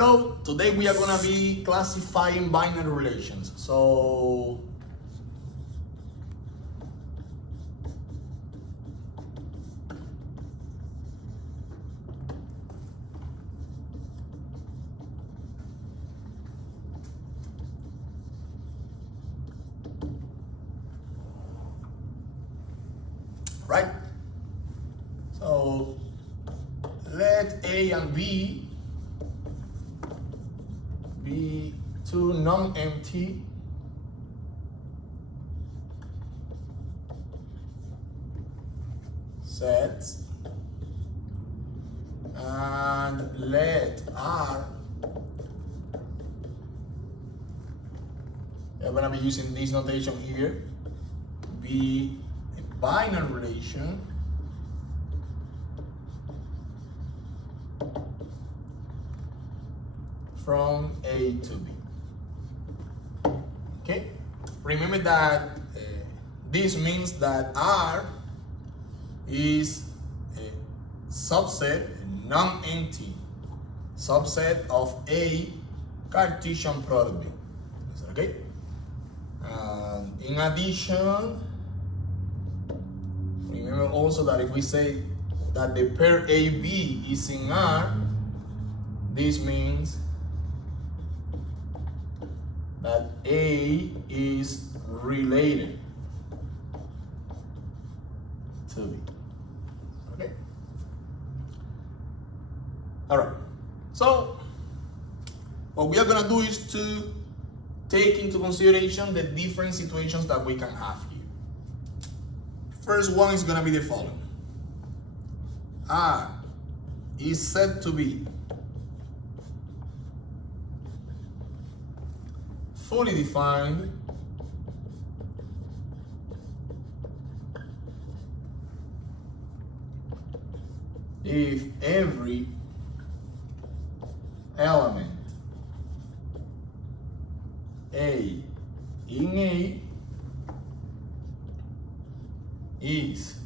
Hello, today we are going to be classifying binary relations. So right? So let A and B be two non-empty sets, and let R, we're going to be using this notation here, be a binary relation from A to B. Okay? Remember that this means that R is a subset, a non-empty subset of A Cartesian product B. Is that okay? In addition, remember also that if we say that the pair AB is in R, this means that A is related to B. Okay? All right. So what we are going to do is to take into consideration the different situations that we can have here. First one is going to be the following. R is said to be fully defined if every element A in A is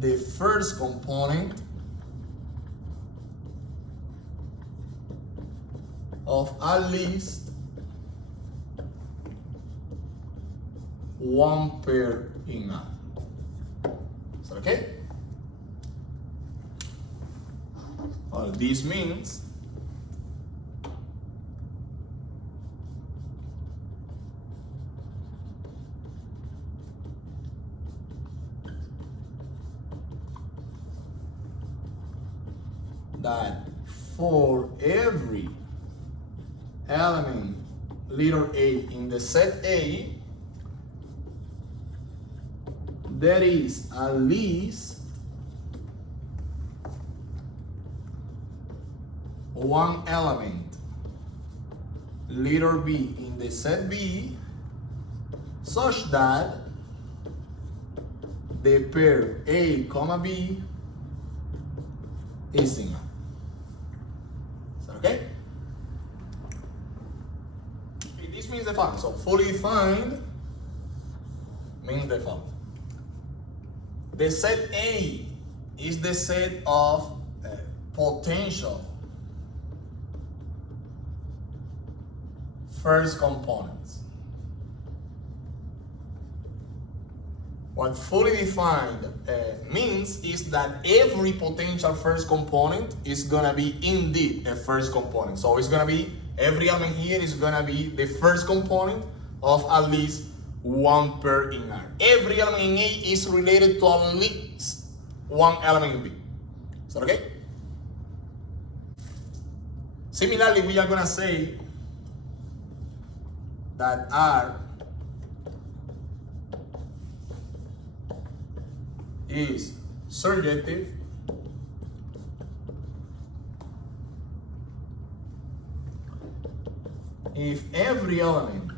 the first component of at least one pair in R. Is that okay? Well, this means that for every element letter A in the set A, there is at least one element letter B in the set B such that the pair A comma B is in R. Is that okay? This means the following. So fully defined means the following. The set A is the set of potential first components. What fully defined means is that every potential first component is going to be indeed a first component. So it's going to be, every element here is going to be the first component of at least one pair in R. Every element in A is related to at least one element in B. Is that okay? Similarly, we are going to say that R is surjective if every element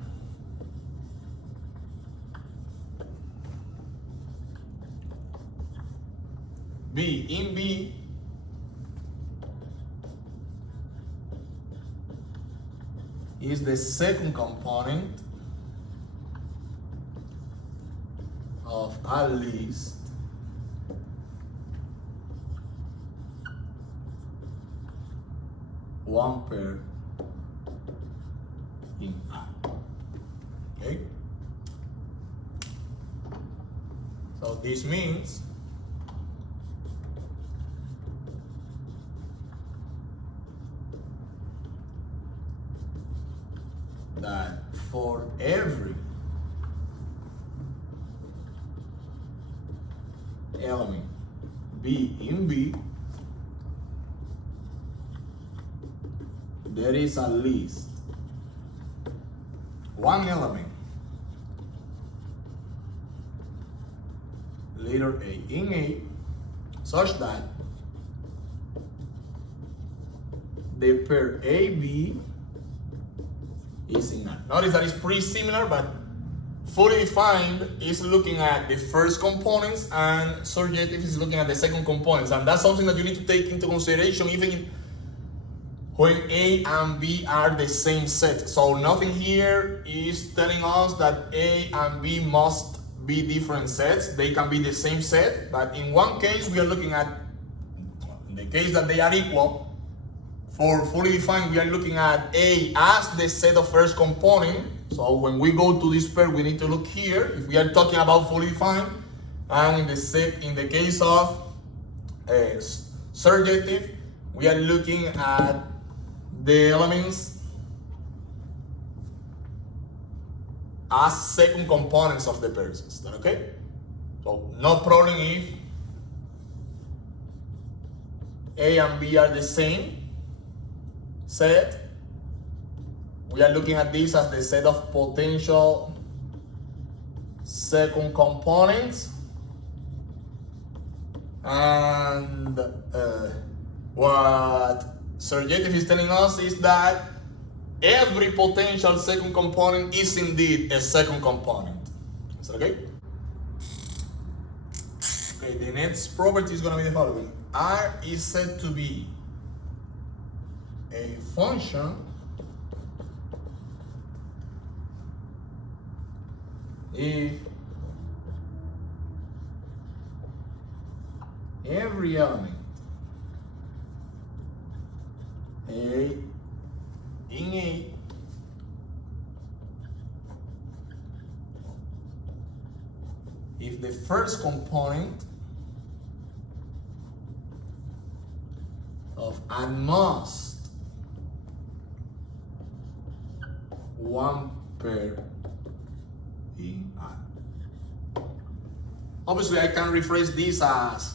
B in B is the second component of at least one pair in R. Okay? So this means that for every element B in B, there is at least one element, letter A in A, such that the pair AB is in R. Notice that it's pretty similar, but fully defined is looking at the first components and surjective is looking at the second components. And that's something that you need to take into consideration even when A and B are the same set. So nothing here is telling us that A and B must be different sets. They can be the same set, but in one case we are looking at, in the case that they are equal, for fully defined we are looking at A as the set of first component. So when we go to this pair, we need to look here if we are talking about fully defined, and in the case of surjective, we are looking at the elements as second components of the pairs. Is that okay? So no problem if A and B are the same set. We are looking at this as the set of potential second components, and what surjective is telling us is that every potential second component is indeed a second component. Is that okay? Okay, the next property is going to be the following. R is said to be a function if every element A in A if the first component of at most one pair in R. Obviously, I can rephrase this as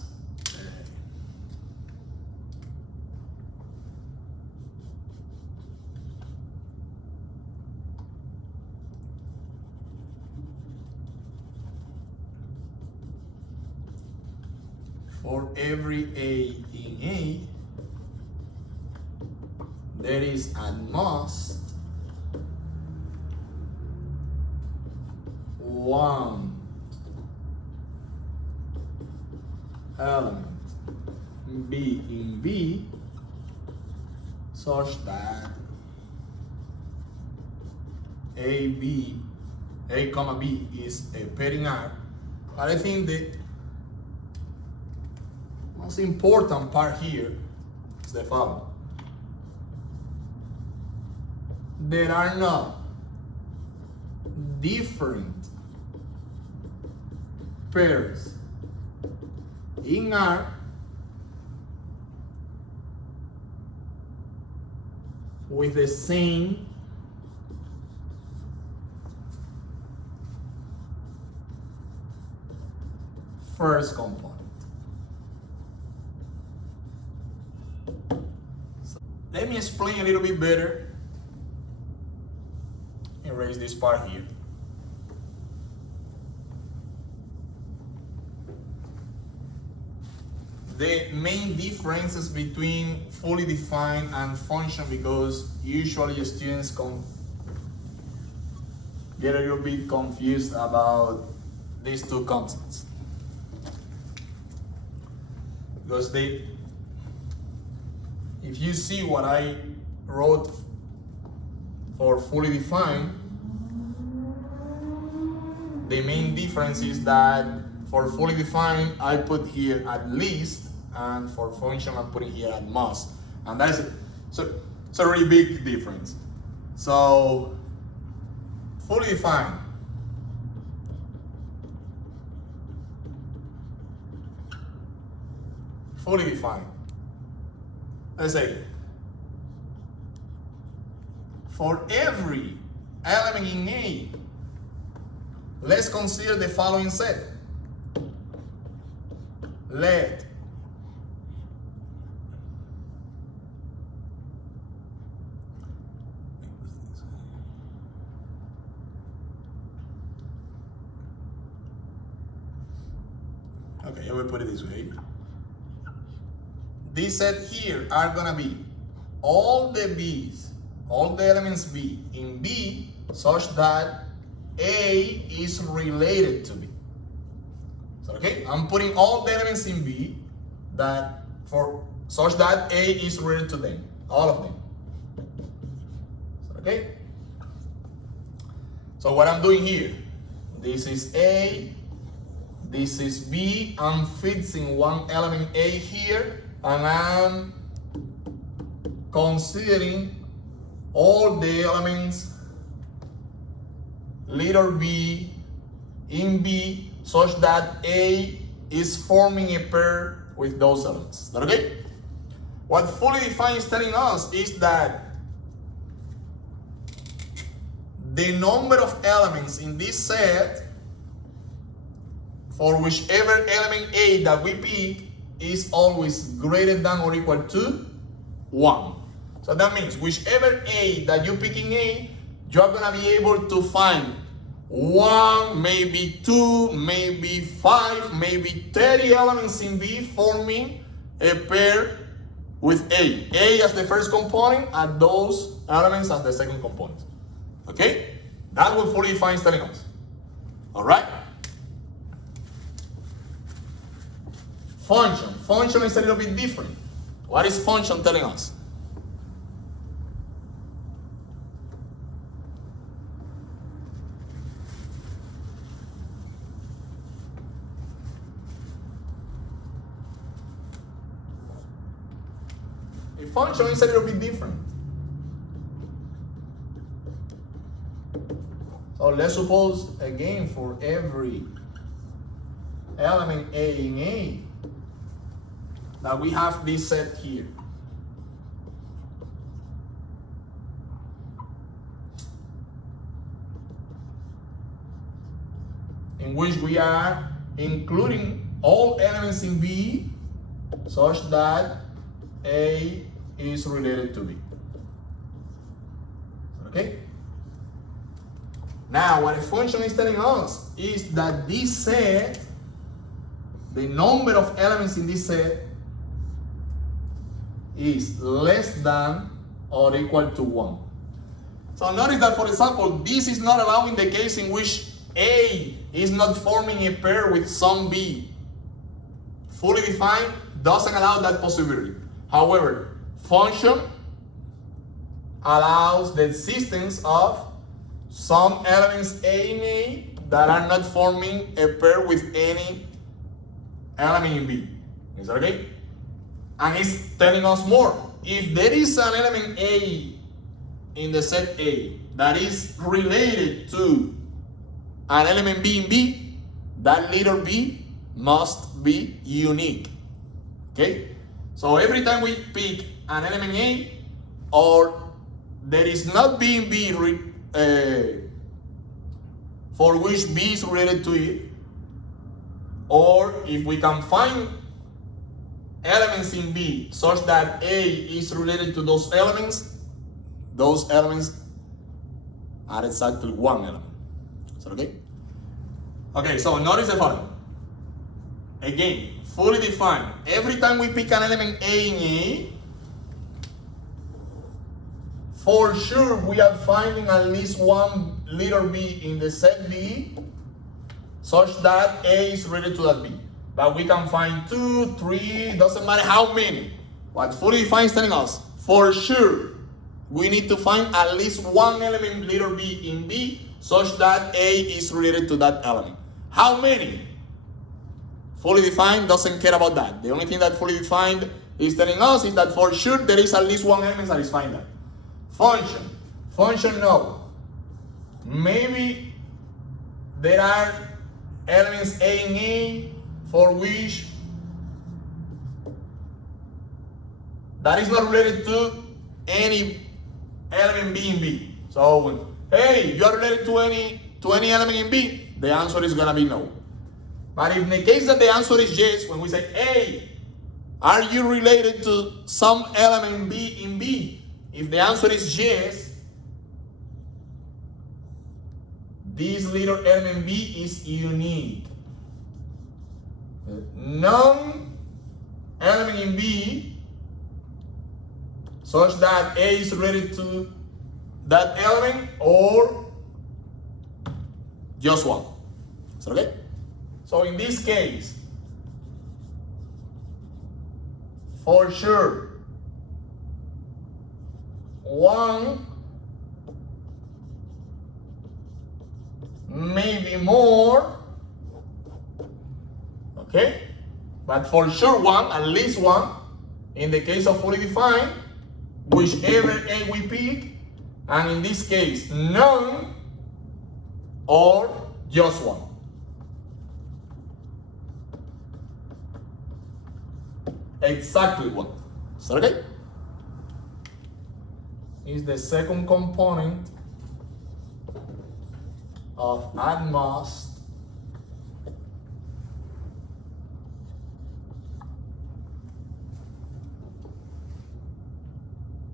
for every A in A, there is at most one element B in B such that A comma B is a pair in R. But I think the most important part here is the following. There are no different pairs in R with the same first component. So let me explain a little bit better. Erase this part here. The main differences between fully defined and function, because usually students get a little bit confused about these two concepts. Because if you see what I wrote for fully defined, the main difference is that for fully defined, I put here at least, and for function, I'm putting here at most. And that's it. So It's a really big difference. So, fully defined. Fully defined. Let's say, for every element in A, let's consider the following set. Let okay, I will put it this way. This set here are gonna be all the B's, all the elements B in B such that A is related to B. So okay, I'm putting all the elements in B that for such that A is related to them, all of them. So, okay. So what I'm doing here, this is A, this is B. I'm fixing one element A here, and I'm considering all the elements letter B in B such that A is forming a pair with those elements. Is that okay? What fully defined is telling us is that the number of elements in this set for whichever element A that we pick is always greater than or equal to 1. So that means whichever A that you pick in A, you're gonna be able to find 1, maybe 2, maybe 5, maybe 30 elements in B forming a pair with A. A as the first component and those elements as the second component. Okay? That's what fully defined is telling us. Alright? Function. Function is a little bit different. What is function telling us? A function is a little bit different. So let's suppose, again, for every element A in A, that we have this set here. In which we are including all elements in B such that A is related to B. Okay? Now, what a function is telling us is that this set, the number of elements in this set, is less than or equal to 1. So notice that, for example, this is not allowing the case in which A is not forming a pair with some B. Fully defined doesn't allow that possibility. However, function allows the existence of some elements A in A that are not forming a pair with any element in B. Is that okay? And it's telling us more. If there is an element A in the set A that is related to an element B in B, that letter B must be unique. Okay? So every time we pick an element A, or there is not B in B for which B is related to it, or if we can find elements in B such that A is related to those elements are exactly one element. Is that okay? Okay, so notice the following. Again, fully defined. Every time we pick an element A in A, for sure we are finding at least one letter B in the set B such that A is related to that B. But we can find 2, 3, doesn't matter how many. What fully defined is telling us, for sure, we need to find at least one element letter B in B such that A is related to that element. How many? Fully defined doesn't care about that. The only thing that fully defined is telling us is that for sure there is at least one element satisfying that. Function. Function, no. Maybe there are elements A and A for which that is not related to any element B in B. So, hey, you are related to any element in B, the answer is gonna be no. But in the case that the answer is yes, when we say, hey, are you related to some element B in B? If the answer is yes, this little element B is unique. Non-element in B such that A is related to that element or just one. Is that okay? So in this case, for sure, one, maybe more, okay? But for sure one, at least one, in the case of fully defined, whichever A we pick, and in this case, none or just one. Exactly one. Is that okay? Is the second component of at most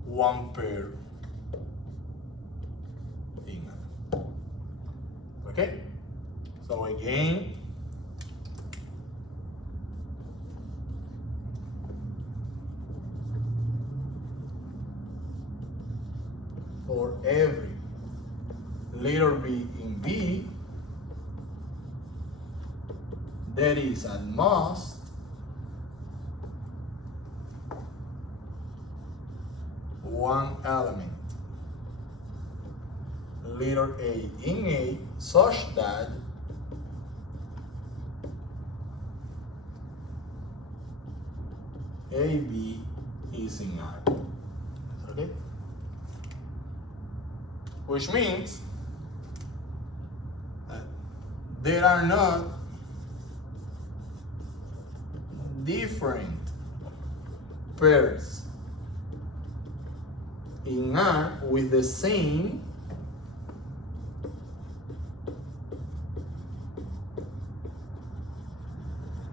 one pair in. Okay? So again, for every letter B in B, there is at most one element, letter A in A, such that AB is in R. Okay? Which means there are not different pairs in R with the same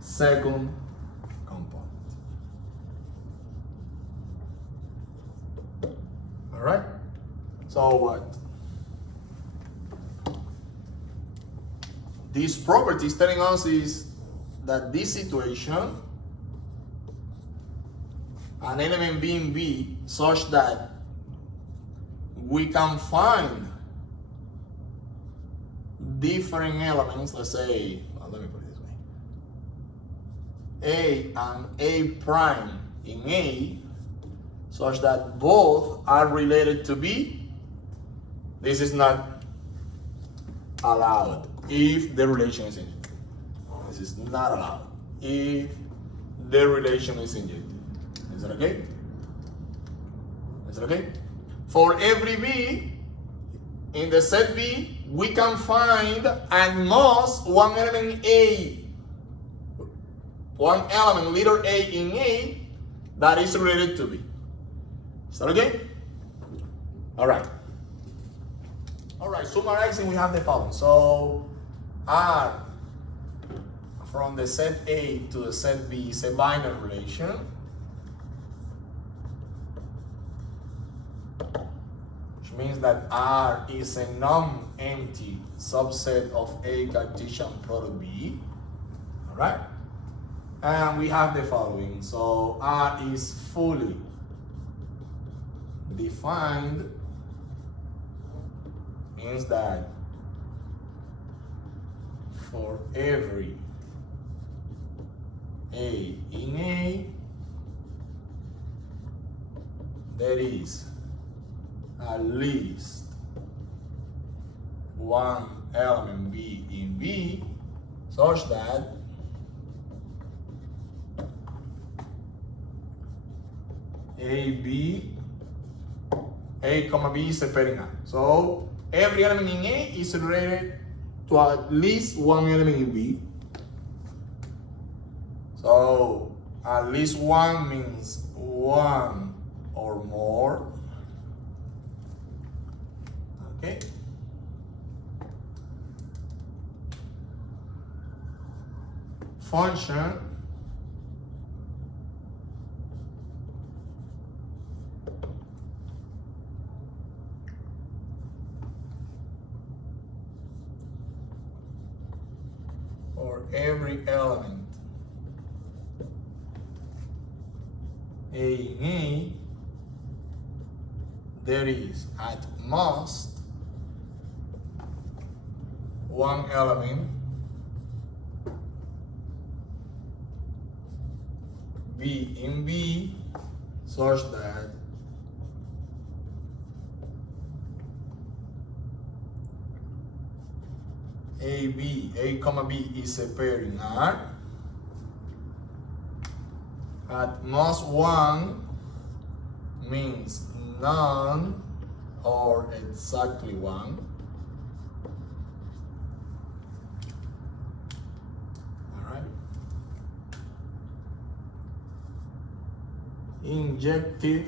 second component. All right? So what? This property is telling us is that this situation, an element being B such that we can find different elements, let's say, let me put it this way, A and A prime in A, such that both are related to B. This is not allowed if the relation is injective. This is not allowed if the relation is injective. Is that okay? Is that okay? For every B, in the set B, we can find at most one element A, one element, letter A in A, that is related to B. Is that okay? All right. All right, summarizing, we have the following. So, R from the set A to the set B is a binary relation. Which means that R is a non-empty subset of A Cartesian product B. All right? And we have the following. So, R is fully defined, means that for every A in A, there is at least one element B in B, such that AB A, comma B is separating R. So every element in A is related to at least one element in B. So at least one means one or more. Okay. Function for every element A in A, there is at most one element B in B such that A comma B is separating R. At most one means none or exactly one. All right. Injective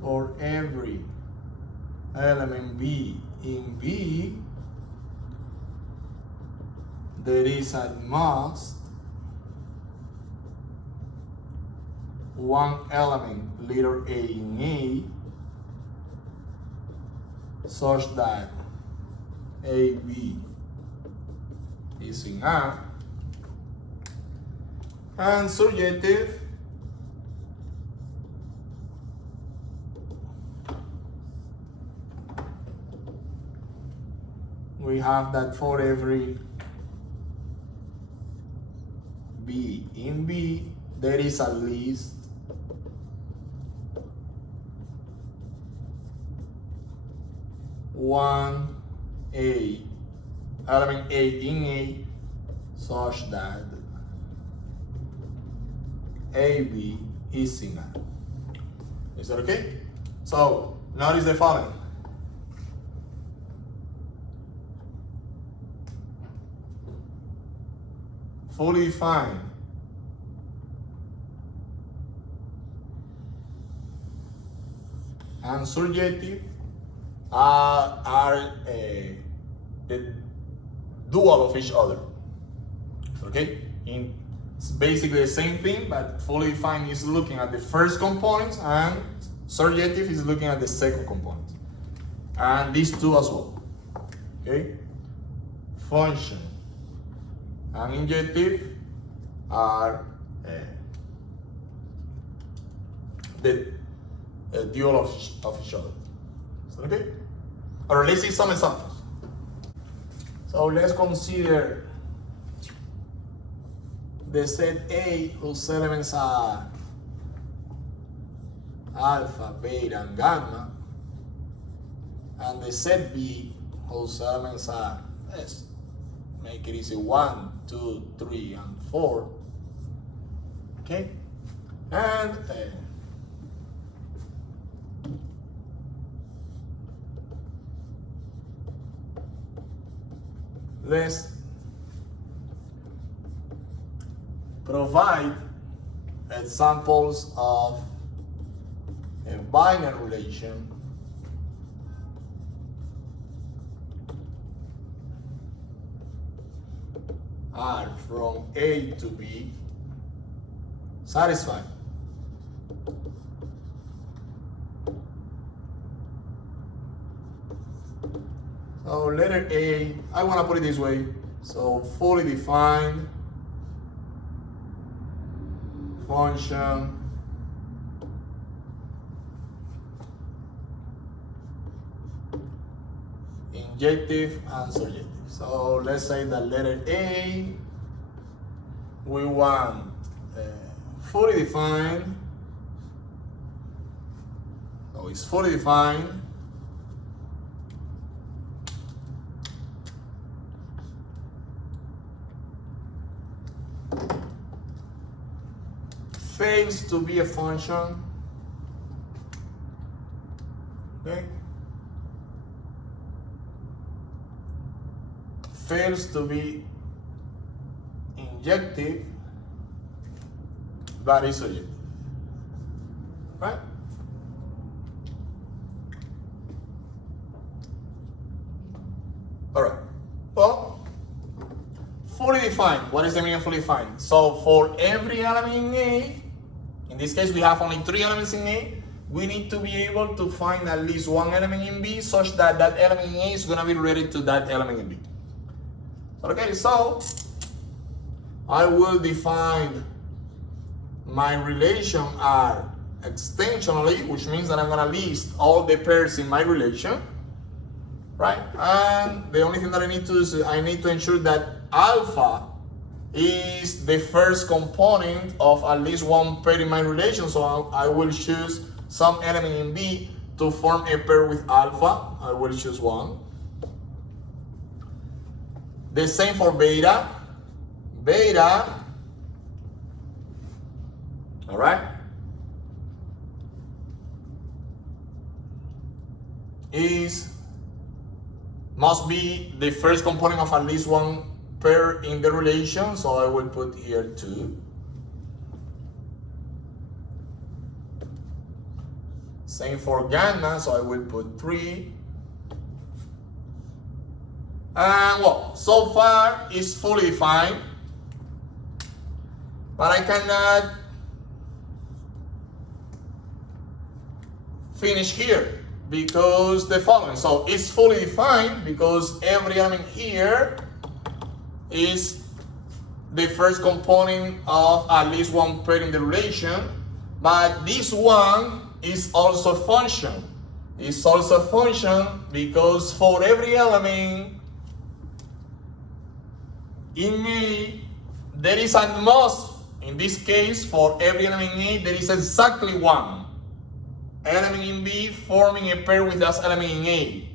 for every element B in B, there is at most one element, letter A in A, such that AB is in R. And surjective we have that for every B in B, there is at least one A, element A in A, such that AB is in R. Is that okay? So notice the following. Fully defined and surjective are the dual of each other. Okay? It's basically the same thing, but fully defined is looking at the first component and surjective is looking at the second component. And these two as well. Okay? Function and injective are the dual of each other. Is that okay? Or let's see some examples. So let's consider the set A whose elements are alpha, beta, and gamma, and the set B whose elements are, let's make it easy, 1, 2, 3, and 4. Okay? And let's provide examples of a binary relation R from A to B satisfied. So letter A, I want to put it this way. So fully defined function injective and surjective. So let's say that letter A, we want fully defined. So it's fully defined. fails to be a function, okay, fails to be injective, but is surjective, right? All right. Well, fully defined. What is the meaning of fully defined? So for every element in A, in this case we have only 3 elements in A, we need to be able to find at least one element in B such that that element in A is going to be related to that element in B. Okay, so I will define my relation R extensionally, which means that I'm going to list all the pairs in my relation, right? And the only thing that I need to do is I need to ensure that alpha is the first component of at least one pair in my relation. So I will choose some element in B to form a pair with alpha. I will choose one. The same for beta. Beta, all right, must be the first component of at least one pair in the relation, so I will put here 2. Same for gamma, so I will put 3. And well, so far it's fully defined, but I cannot finish here because the following. So it's fully defined because every element here is the first component of at least one pair in the relation, but this one is also a function. It's also a function because for every element in A, there is at most, in this case, for every element in A, there is exactly one element in B forming a pair with that element in A.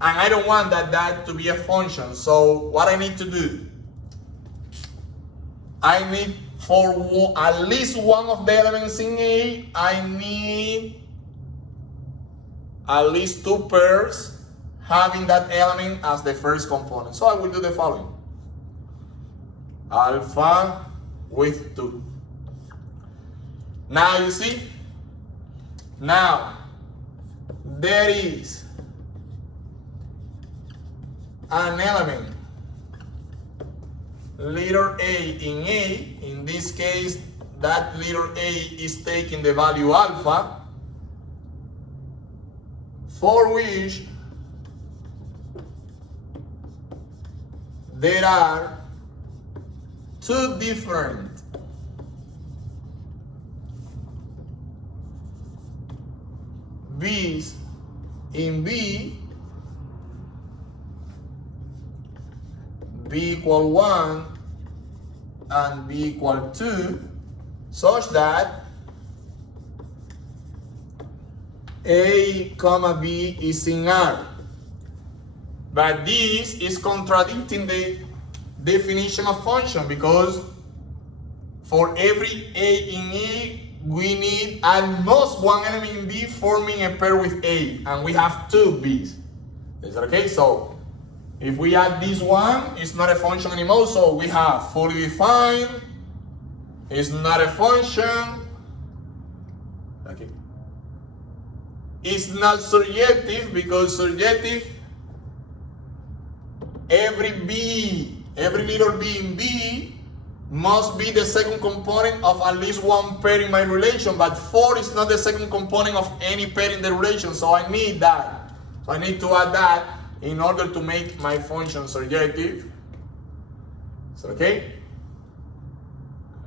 And I don't want that to be a function. So what I need to do, I need for at least one of the elements in A, I need at least 2 pairs having that element as the first component. So I will do the following. Alpha with 2. Now you see, now there is an element letter A in A. In this case, that letter A is taking the value alpha, for which there are 2 different B's in B, B equal 1 and B equal 2, such that A comma B is in R. But this is contradicting the definition of function, because for every A in A, we need at most one element in B forming a pair with A, and we have 2 B's. Is that okay? So if we add this one, it's not a function anymore. So we have fully defined, it's not a function. Okay. It's not surjective, because surjective, every little B in B must be the second component of at least one pair in my relation, but 4 is not the second component of any pair in the relation, so I need that. So I need to add that in order to make my function surjective. Is that okay?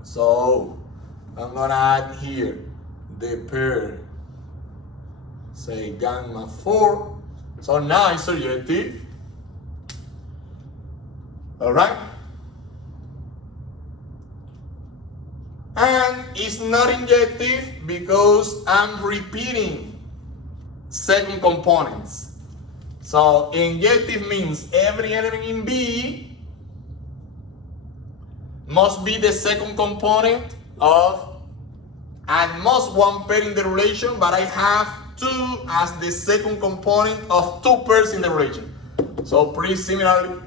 So I'm gonna add here the pair, say gamma 4. So now it's surjective. Alright? And it's not injective because I'm repeating second components. So injective means every element in B must be the second component of at most one pair in the relation, but I have 2 as the second component of 2 pairs in the relation. So pretty similarly,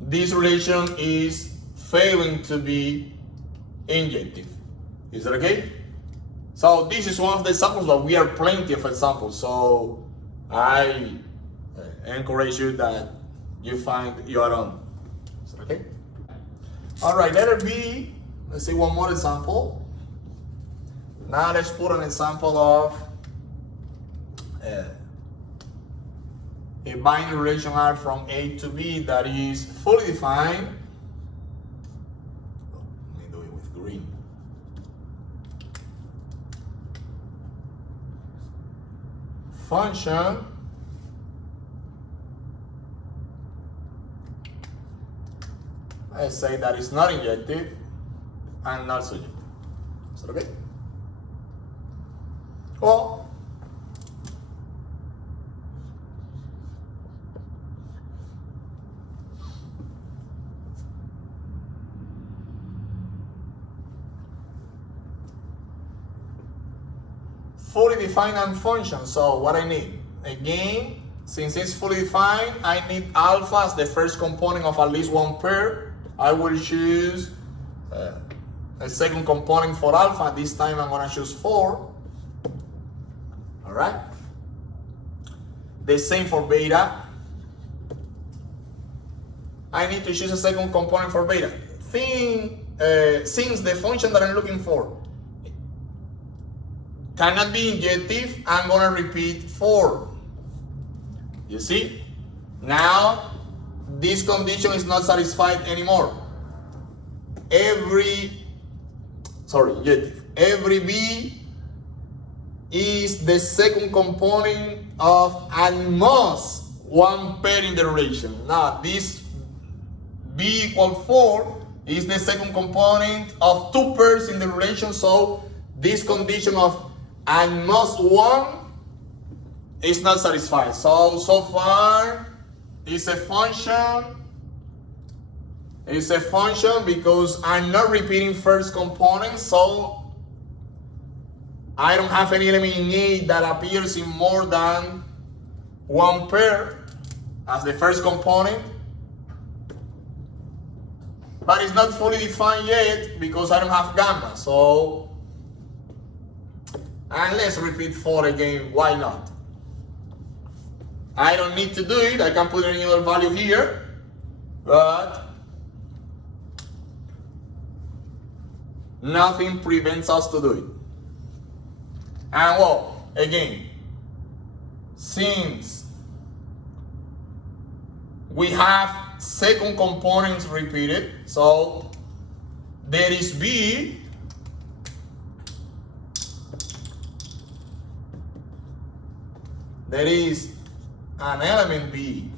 this relation is failing to be injective. Is that okay? So this is one of the examples, but we have plenty of examples. So I encourage you that you find your own. Is that okay? All right, letter B. Let's see one more example. Now let's put an example of a binary relation R from A to B that is fully defined. Let me do it with green. Function let's say that it's not injective and not surjective. Is that okay? Well, fully defined and function. So what I need, again, since it's fully defined, I need alpha as the first component of at least one pair. I will choose a second component for alpha. This time I'm gonna choose 4. All right. The same for beta. I need to choose a second component for beta. Since the function that I'm looking for cannot be injective, I'm gonna repeat 4. You see? Now, this condition is not satisfied anymore. Every B is the second component of at most one pair in the relation. Now, this B equal 4 is the second component of 2 pairs in the relation, so this condition of at most 1 is not satisfied. So far, it's a function. It's a function because I'm not repeating first component, so I don't have any element in A that appears in more than one pair as the first component. But it's not fully defined yet because I don't have gamma. So, and let's repeat 4 again, why not? I don't need to do it, I can put any other value here, but nothing prevents us to do it. And well, again, since we have second components repeated, so there is B, there is an element B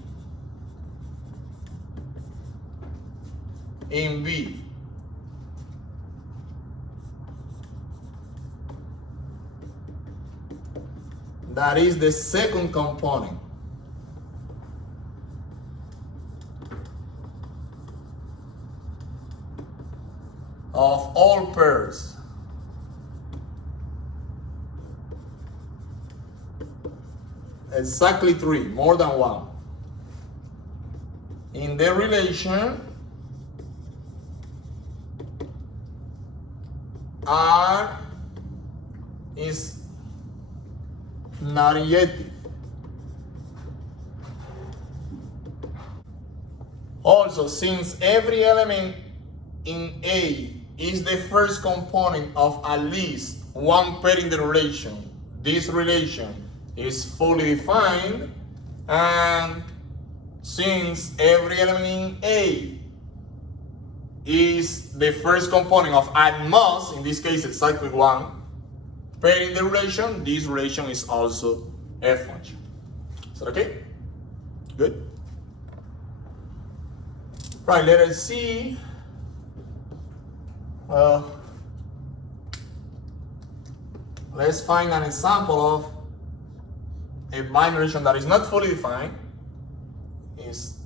in B. That is the second component of all pairs. Exactly 3, more than 1. In the relation R is not injective. Also, since every element in A is the first component of at least one pair in the relation, this relation is fully defined, and since every element in A is the first component of at most, in this case exactly 1 pair in the relation, this relation is also a function. Is that okay? Good. Right, letter C. Let's find an example of a binary relation that is not fully defined, is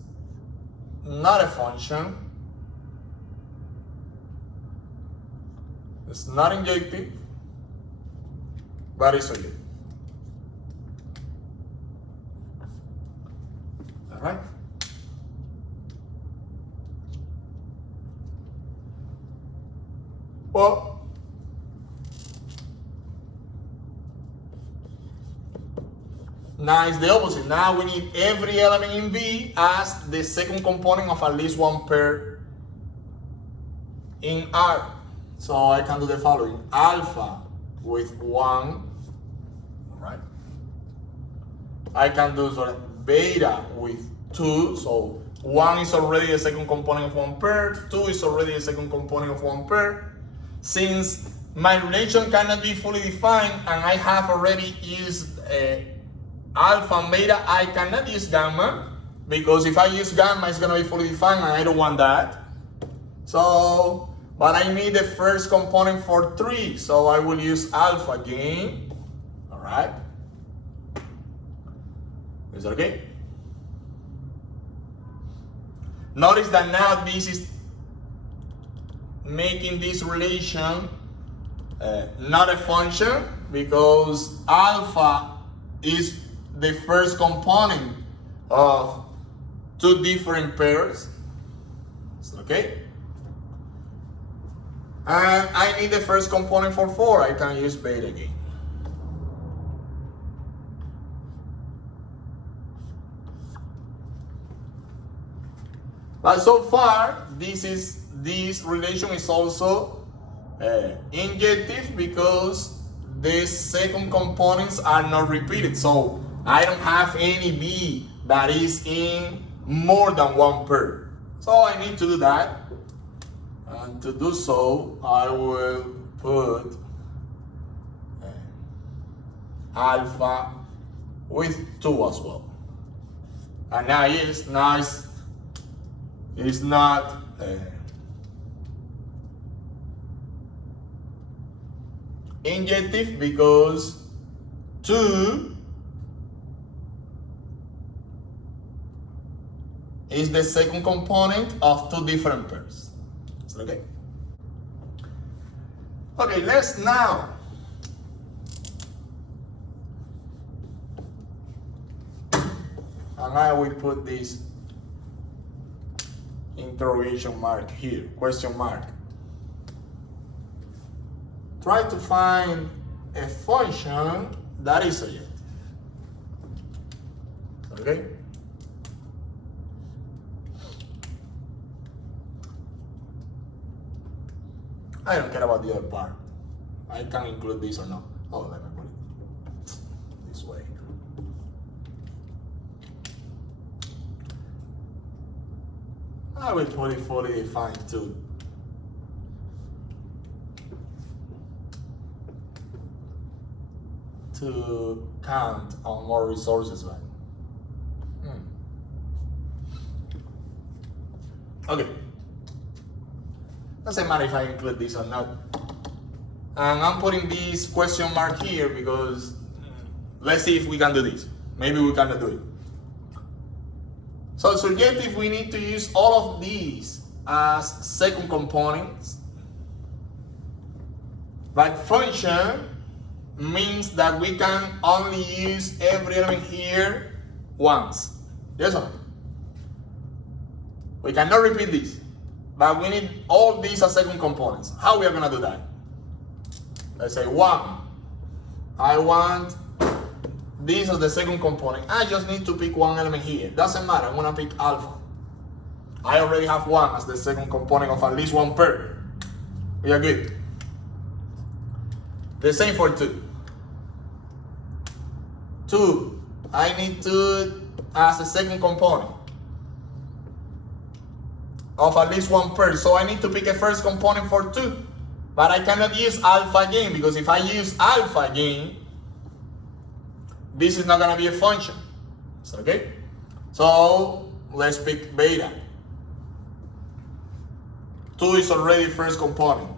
not a function, it's not injective, but it's surjective. All right? Well, now it's the opposite. Now we need every element in V as the second component of at least one pair in R. So I can do the following: alpha with 1, all right? I can do beta with 2, so 1 is already a second component of one pair, 2 is already a second component of one pair. Since my relation cannot be fully defined and I have already used alpha and beta, I cannot use gamma, because if I use gamma, it's gonna be fully defined and I don't want that. So, but I need the first component for 3, so I will use alpha again, all right? Is that okay? Notice that now this is making this relation not a function, because alpha is the first component of 2 different pairs. Okay? And I need the first component for 4. I can use beta again. But so far, this relation is also injective, because the second components are not repeated. So I don't have any B that is in more than one pair. So I need to do that. And to do so, I will put alpha with 2 as well. And now it's nice. It's not injective, because 2 is the second component of 2 different pairs. Okay? Okay, let's now and I will put this interrogation mark here, question mark. Try to find a function that is surjective. Okay? I don't care about the other part. I can include this or not. Oh, let me put it this way. I will put it fully defined too. To count on more resources, right? Okay. Doesn't matter if I include this or not. And I'm putting this question mark here because let's see if we can do this. Maybe we cannot do it. So surjective, we need to use all of these as second components. But function means that we can only use every element here once. Yes or no? We cannot repeat this. But we need all these as second components. How we are going to do that? Let's say 1. I want this as the second component. I just need to pick one element here. Doesn't matter. I'm going to pick alpha. I already have 1 as the second component of at least one pair. We are good. The same for 2. 2. I need 2 as a second component of at least one pair. So I need to pick a first component for 2. But I cannot use alpha again, because if I use alpha again, this is not going to be a function. So, okay? So let's pick beta. 2 is already first component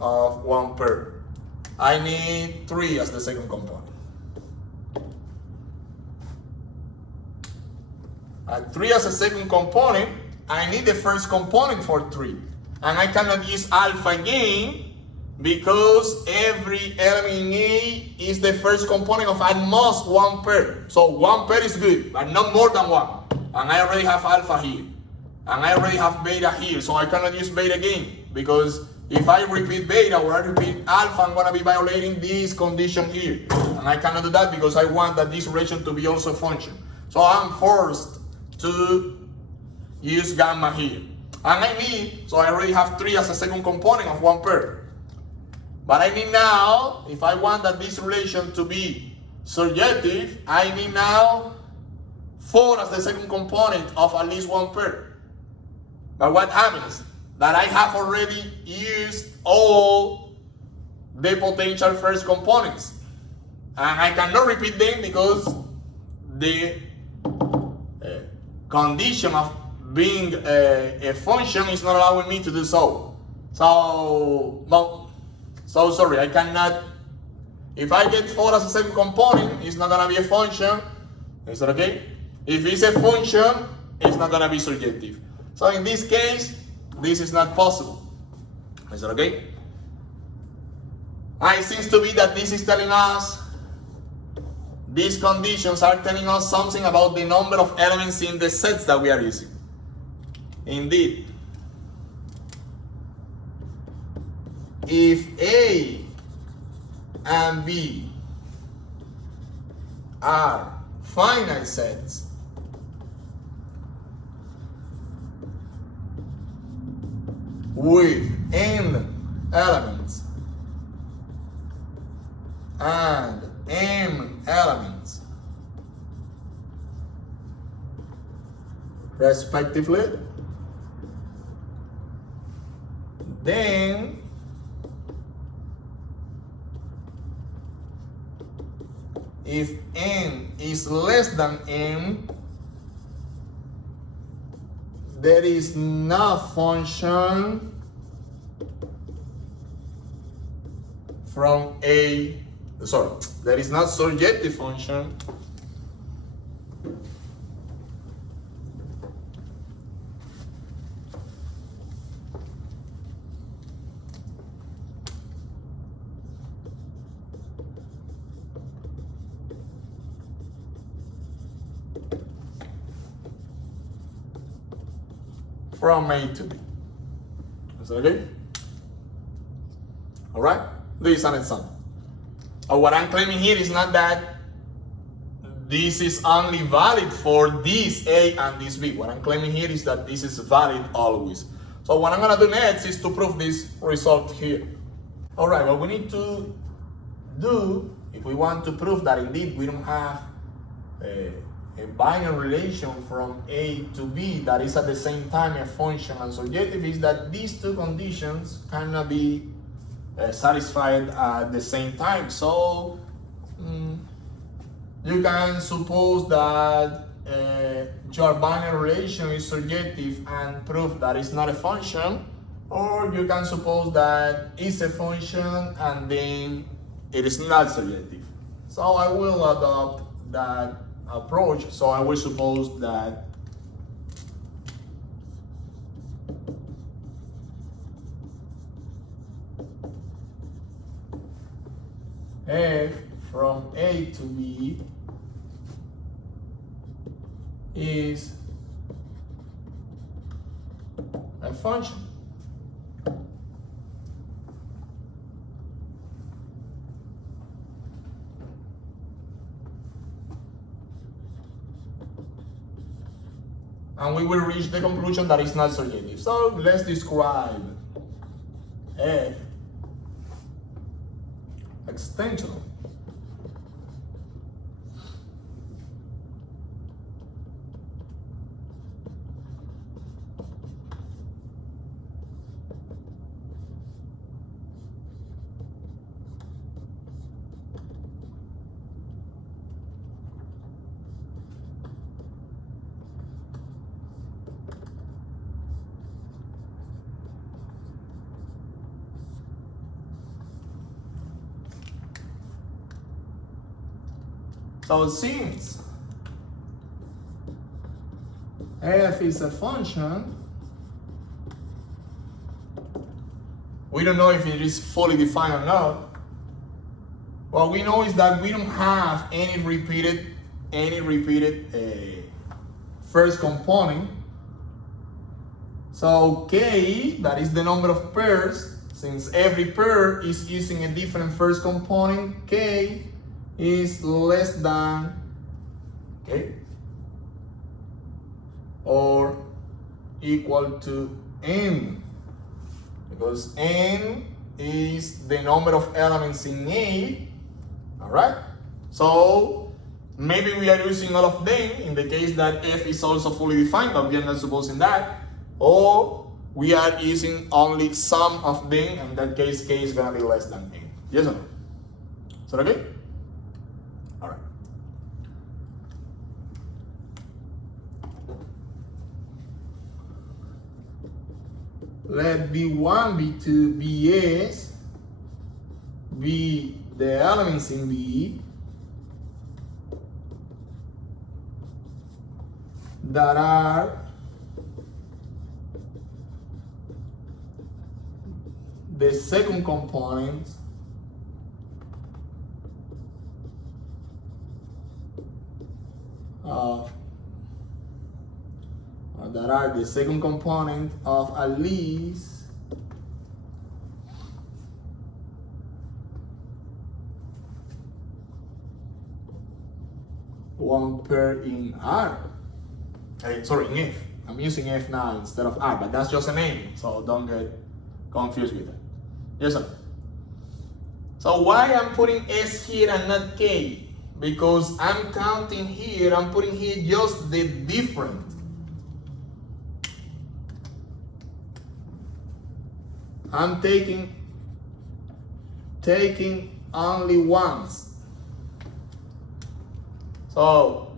of one pair. I need 3 as the second component. At 3 as a second component, I need the first component for 3. And I cannot use alpha again because every element in A is the first component of at most 1 pair. So 1 pair is good, but not more than 1. And I already have alpha here. And I already have beta here, so I cannot use beta again. Because if I repeat beta or I repeat alpha, I'm gonna be violating this condition here. And I cannot do that because I want that this relation to be also a function. So I'm forced to use gamma here. And I need, so I already have 3 as a second component of 1 pair. But I need now, if I want that this relation to be surjective, I need now 4 as the second component of at least 1 pair. But what happens? That I have already used all the potential first components. And I cannot repeat them because the condition of being a function is not allowing me to do so. So sorry, I cannot. If I get 4 as a second component, it's not gonna be a function. Is that okay? If it's a function, it's not gonna be surjective. So in this case, this is not possible. Is that okay? And it seems to be that this is telling us, these conditions are telling us something about the number of elements in the sets that we are using. Indeed, if A and B are finite sets, with n elements and m elements respectively, then if n is less than m, there is no function from A, there is not surjective function from A to B. Is that okay? All right? This is an example. What I'm claiming here is not that this is only valid for this A and this B. What I'm claiming here is that this is valid always. So what I'm gonna do next is to prove this result here. All right, what we need to do, if we want to prove that indeed we don't have a binary relation from A to B that is at the same time a function and surjective, is that these two conditions cannot be satisfied at the same time. So you can suppose that your binary relation is surjective and prove that it's not a function, or you can suppose that it's a function and then it is not surjective. So I will adopt that approach. So I will suppose that f from A to B is a function. And we will reach the conclusion that it's not surjective. So let's describe f extensional. So since f is a function, we don't know if it is fully defined or not. What we know is that we don't have any repeated first component. So k, that is the number of pairs, since every pair is using a different first component, k is less than k or equal to n, because n is the number of elements in A. All right, so maybe we are using all of them in the case that f is also fully defined, but we are not supposing that. Or we are using only some of them, and in that case, k is gonna be less than n. Yes or no? Is that okay? All right. Let B1, B2, Bs be the elements in B that are the second component of, or that are the second component of at least one pair in R. Sorry, in F. I'm using F now instead of R, but that's just a name, so don't get confused with it. Yes, sir. So why I'm putting S here and not K? Because I'm counting here, I'm putting here just the different. I'm taking only ones. So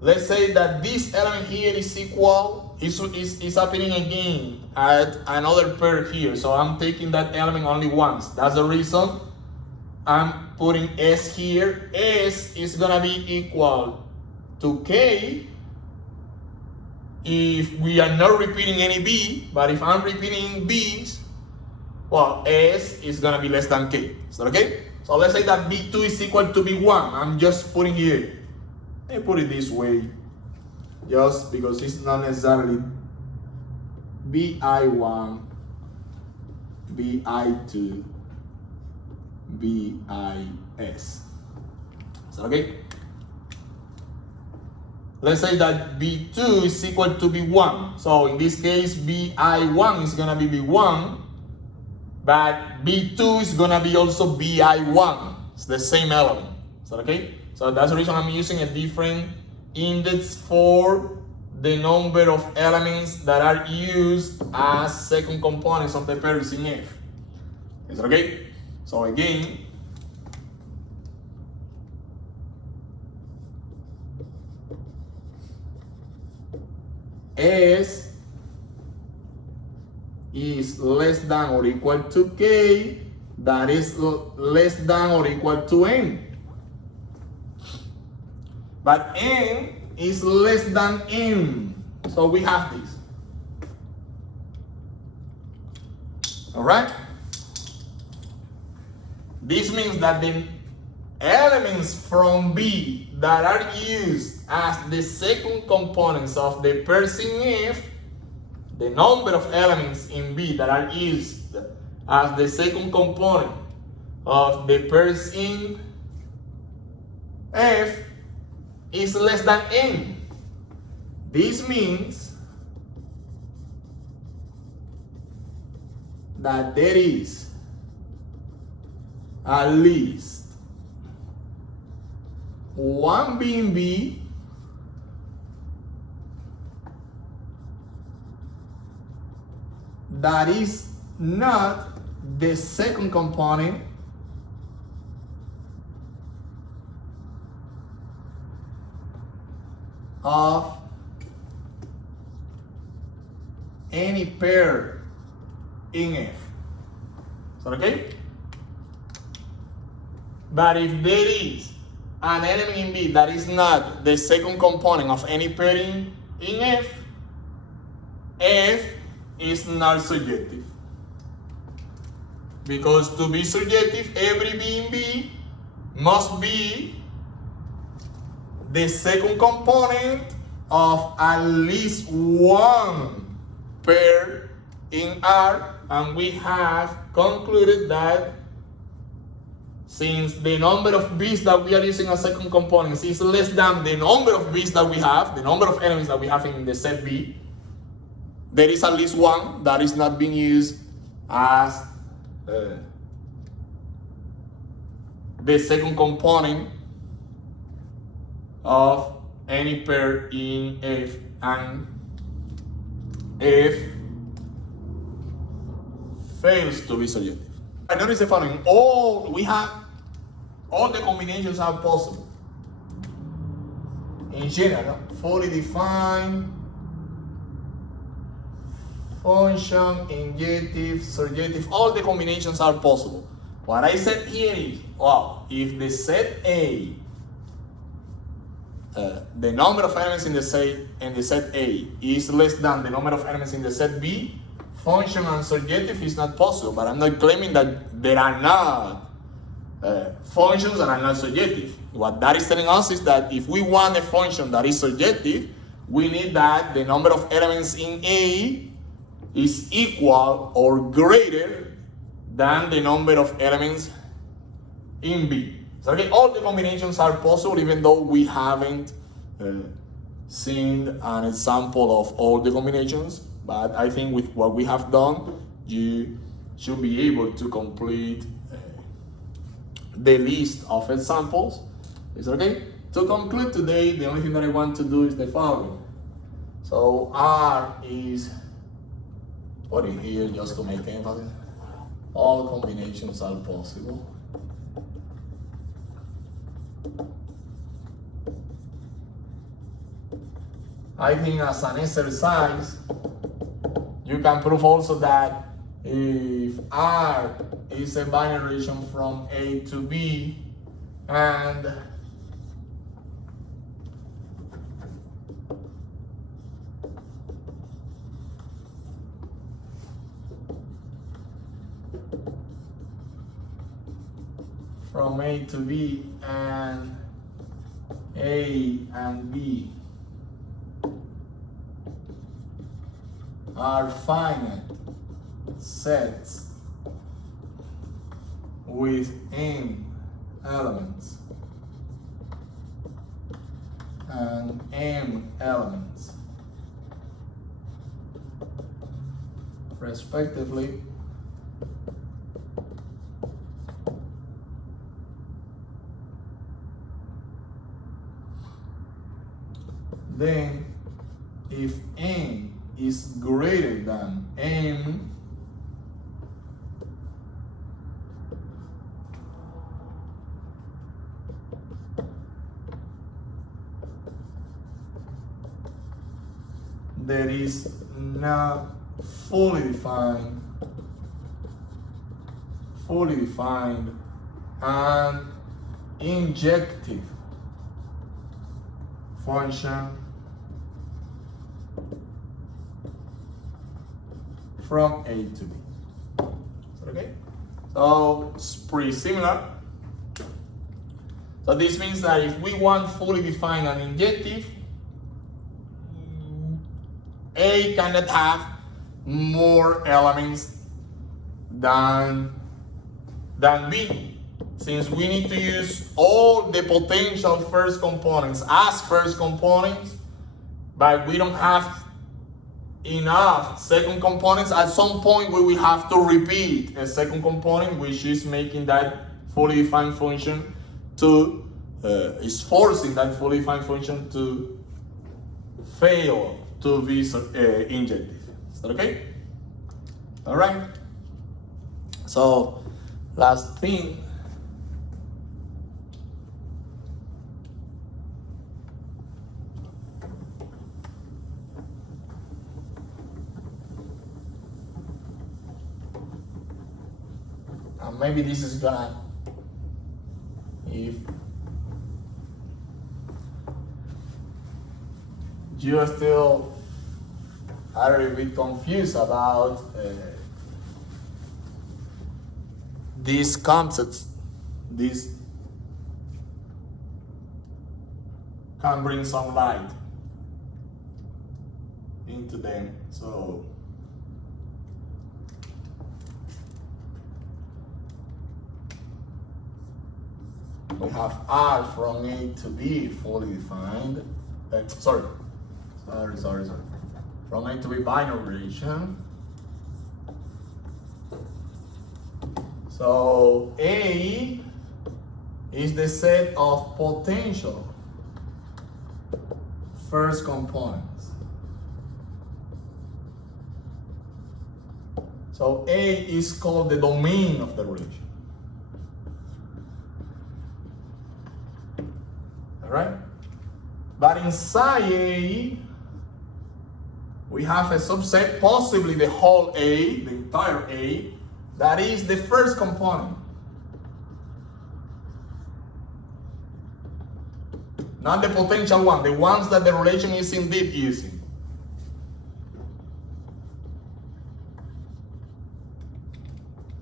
let's say that this element here is equal, is happening again at another pair here. So I'm taking that element only once. That's the reason I'm putting S here. S is gonna be equal to K if we are not repeating any B, but if I'm repeating B's, well, S is gonna be less than K. Is that okay? So let's say that B2 is equal to B1. I'm just putting here. Let me put it this way, just because it's not necessarily BI1, BI2, BIS. Is that okay? Let's say that B2 is equal to B1. So in this case, BI1 is gonna be B1, but B2 is gonna be also BI1. It's the same element. Is that okay? So that's the reason I'm using a different index for the number of elements that are used as second components of the pairs in F. Is that okay? So again, S is less than or equal to K, that is less than or equal to N. But N is less than N. So we have this. All right? This means that the elements from B that are used as the second components of the pairs in F, the number of elements in B that are used as the second component of the pairs in F is less than N. This means that there is at least one B in B that is not the second component of any pair in F. Is that okay? But if there is an element in B that is not the second component of any pair in F, F is not surjective. Because to be surjective, every B in B must be the second component of at least one pair in R, and we have concluded that since the number of B's that we are using as second components is less than the number of B's that we have, the number of elements that we have in the set B, there is at least one that is not being used as the second component of any pair in F, and F fails to be surjective. I notice the following: all the combinations are possible. In general, fully defined, function, injective, surjective, all the combinations are possible. What I said here is, well, if the set A, the number of elements in the set A is less than the number of elements in the set B, function and surjective is not possible. But I'm not claiming that there are not functions that are not surjective. What that is telling us is that if we want a function that is surjective, we need that the number of elements in A is equal or greater than the number of elements in B. So again, all the combinations are possible, even though we haven't seen an example of all the combinations. But I think with what we have done, you should be able to complete the list of examples. Is that okay? To conclude today, the only thing that I want to do is the following. So R is put in here just to make emphasis. All combinations are possible. I think as an exercise, you can prove also that if R is a binary relation from A to B, and from A to B, and A and B are finite sets with n elements and m elements respectively, then if n is greater than m, there is not fully defined and injective function from A to B. Is that okay? So it's pretty similar. So this means that if we want fully defined and injective, A cannot have more elements than B, since we need to use all the potential first components as first components, but we don't have enough second components. At some point we will have to repeat a second component, which is making that fully defined function to is forcing that fully defined function to fail to be injective. Is that okay? All right. So last thing, maybe this is gonna, if you're still a little bit confused about these concepts, this can bring some light into them. So we have R from A to B fully defined. Sorry. From A to B binary relation. So A is the set of potential first components. So A is called the domain of the relation. Right? But inside A, we have a subset, possibly the whole A, the entire A, that is the first component. Not the potential one, the ones that the relation is indeed using.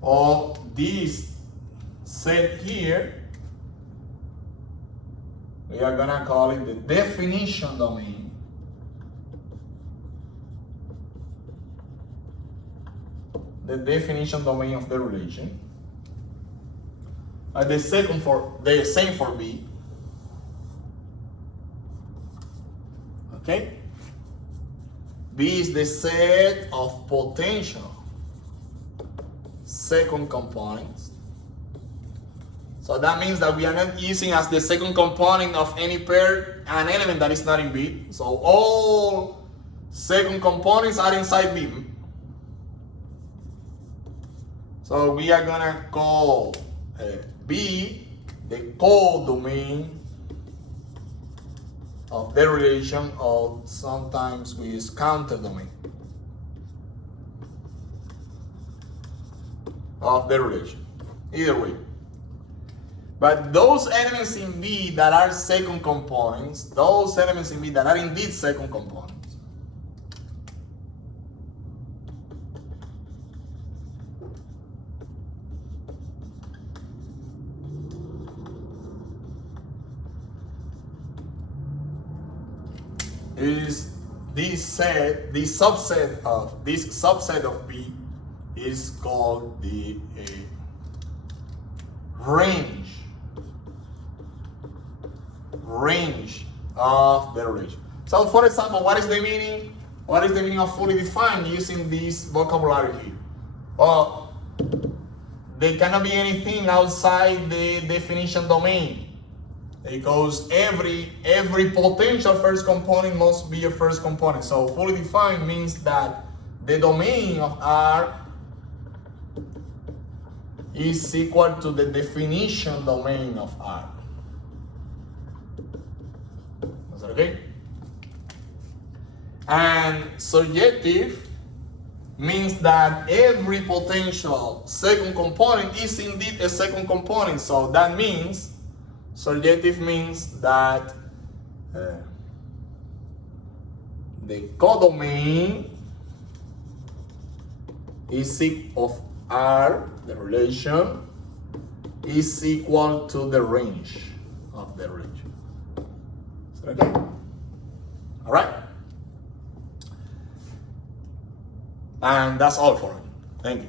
All this set here, we are gonna call it the definition domain. The definition domain of the relation. The same for B. Okay? B is the set of potential second components. So that means that we are not using as the second component of any pair an element that is not in B. So all second components are inside B. So we are gonna call B the codomain of the relation, or sometimes we use counter domain of the relation. Either way. But those elements in B that are second components, those elements in B that are indeed second components, is this subset of B is called the range of the relation. So for example, what is the meaning of fully defined using this vocabulary here? Well, there cannot be anything outside the definition domain, because every potential first component must be a first component. So fully defined means that the domain of R is equal to the definition domain of R. Is that okay? And surjective means that every potential second component is indeed a second component. So that means surjective means that the codomain is of R, the relation, is equal to the range of the relation. Is that okay? All right. And that's all for me. Thank you.